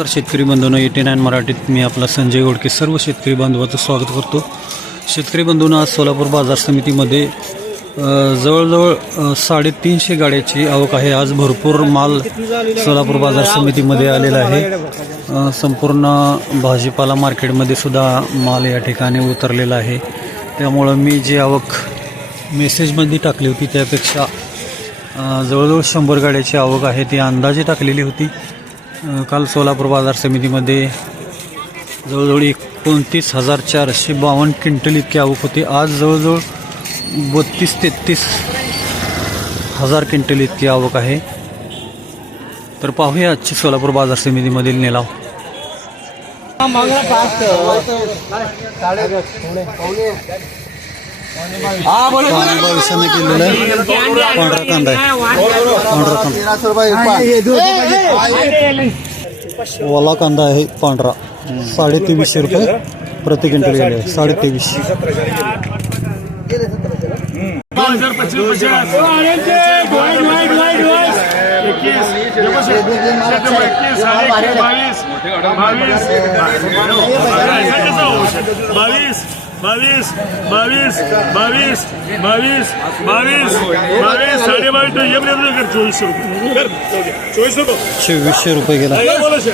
तर शेतकरी बंधूंनो 89 मराठीत मी आपला संजय गोडके सर्व शेतकरी बांधवांचं स्वागत करतो। शेतकरी बंधूंनो, आज सोलापूर बाजार समितीमध्ये जवळजवळ 350 गाड्याची आवक आहे। आज भरपूर माल सोलापूर बाजार समितीमध्ये आलेला आहे। संपूर्ण भाजीपाला मार्केटमध्ये सुद्धा माल या ठिकाणी उतरलेला आहे। त्यामुळे मी जी आवक मेसेजमध्ये टाकली होती त्यापेक्षा जवळजवळ 100 गाड्याची आवक आहे ती अंदाजे टाकलेली होती। काल सोलापूर बाजार समितीमध्ये जवळजवळ 29,452 क्विंटल इतकी आवक होती। आज जवळजवळ 32-33 हजार क्विंटल इतकी आवक आहे। तर पाहूया आजची सोलापूर बाजार समितीमधील निलाव। केलेला आहे पांढरा कांदा आहे। वाला कांदा आहे पांढरा 2350 रुपये प्रति क्विंटल गेले 2350। बावीस साढ़े 2400 रुपये गेला। 2200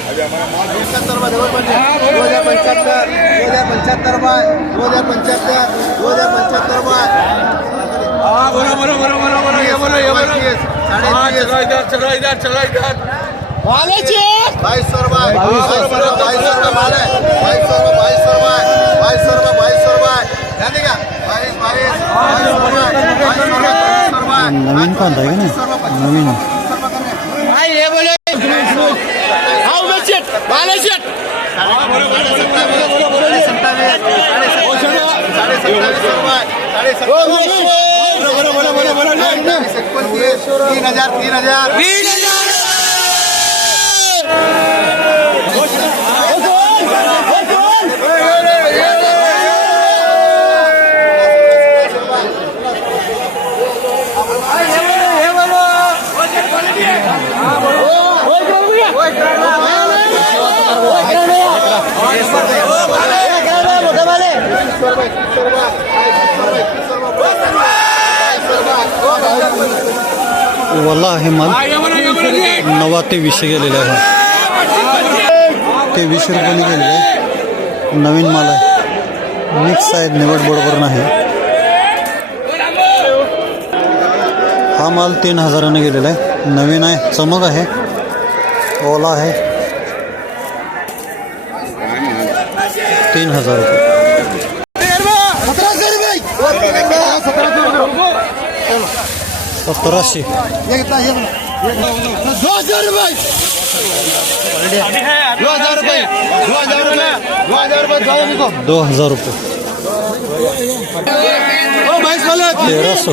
नवीन कांदा आहे ना नवीन वाला आहे माल 9 ते 20 गेलेला आहे। 2300 रुपयाने गेलेला आहे। नवीन माल आहे मिक्स आहे निवड बरोबर नाही। हा माल 3000 गेलेला आहे नवीन आहे चमक आहे ओला आहे 3000 रुपये। 1700 2000 रुपये 1300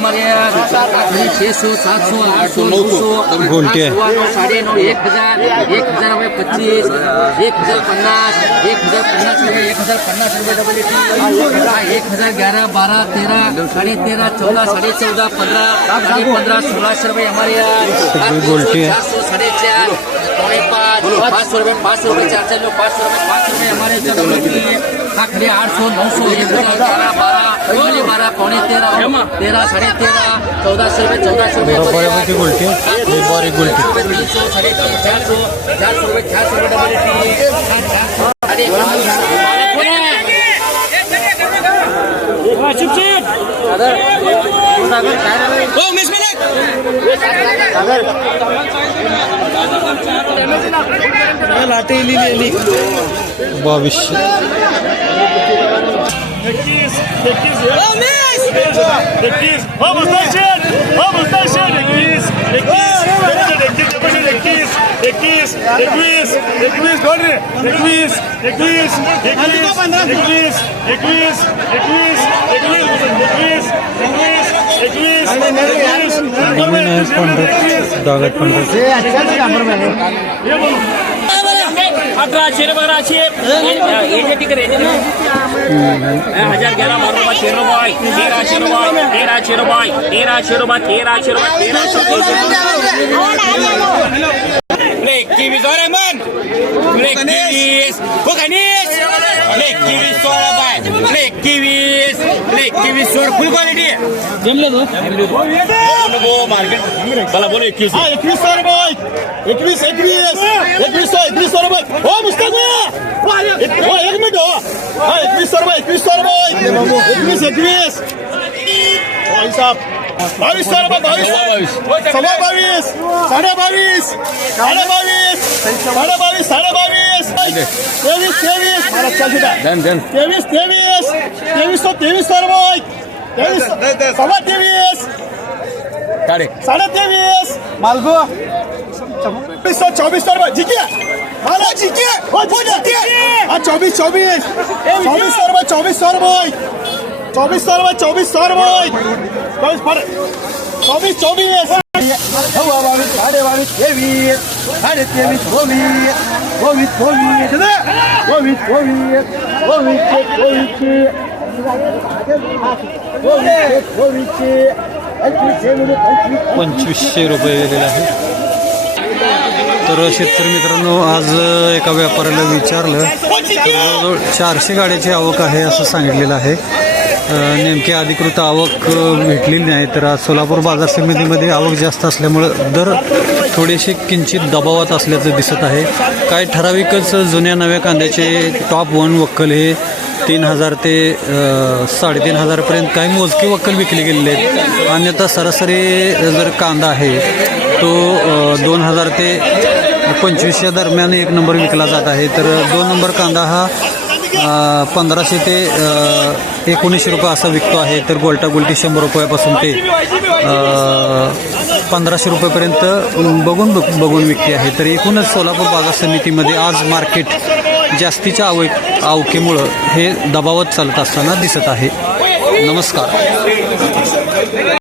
हमारे 600 700 800 900 गोल्टी है 900 1000 1000 रुपये 25 1050 1050 रुपये 1050 रुपये डबल 1011 12 13 13.5 14 14.5 15 15 1600 रुपये हमारे यहाँ गोल्टी है 400 4.5 500 रुपये 500 रुपये 400 रुपये 500 रुपये हमारे खाखरे 800 900 11 12 पौने 13 13 साढ़े 13 1400 रुपये 1400 रुपये बराबर गोल्टी है बारीक गोल्टी 300 साढ़े 400 400 रुपये 400 रुपये बावीसशे. नवीन आहे पंढर डाव्यात पंढर. 1800 1200 याच्या तिकडे 1011 12 13 रुपये 1300 रुपये 1300 रुपये 1300 रुपये 1300 रुपये 21 वर मन 21 हो Ganesh 21 16 bye 21 were full quality जमले तो मार्केट चला बोलो 21 रुपये 21 रुपये हो मुस्तक हो एक मिनिट हो 21 रुपये 21 साहब 22 रुपये 22 सव्वा 22 साडे 22 साडे 22 साडे 22 23 रुपये सव्वा 23 साडे 23 मालगो 24 रुपये जिंकिया माला जिंकिया हो जिंकिया 24 रुपये 24 रुपये 24 रुपये 24 रुपये 24 साडे 22 साडे 23 2500 रुपये गेलेले आहे. तर शेतकरी मित्रांनो, आज एका व्यापाऱ्याला विचारलं तर जवळजवळ 400 गाड्याची आवक आहे असं सांगितलेलं आहे. नेमकी अधिकृत आवक भेटलेली नाही. तर आज सोलापूर बाजार समितीमध्ये आवक जास्त असल्यामुळं दर थोडेसे किंचित दबावात असल्याचं दिसत आहे. काही ठराविकच जुन्या नव्या कांद्याचे टॉप 1 वक्कल हे 3000 ते 3500 पर्यंत काही मोजके वक्कल विकले गेलेले आहेत. अन्यथा सरासरी जर कांदा आहे तो 2000 ते 2500 दरम्यान 1 नंबर विकला जात आहे. तर 2 नंबर कांदा हा 1500 ते 1900 रुपये असा विकतो आहे. तर गोल्टा गोल्टी 100 रुपयापासून ते 1500 रुपयेपर्यंत बघून विकते आहे. तर एकूणच सोलापूर बाजार समितीमध्ये आज मार्केट जास्तीच्या आवकेमुळं हे दबावात चालत असताना दिसत आहे. नमस्कार.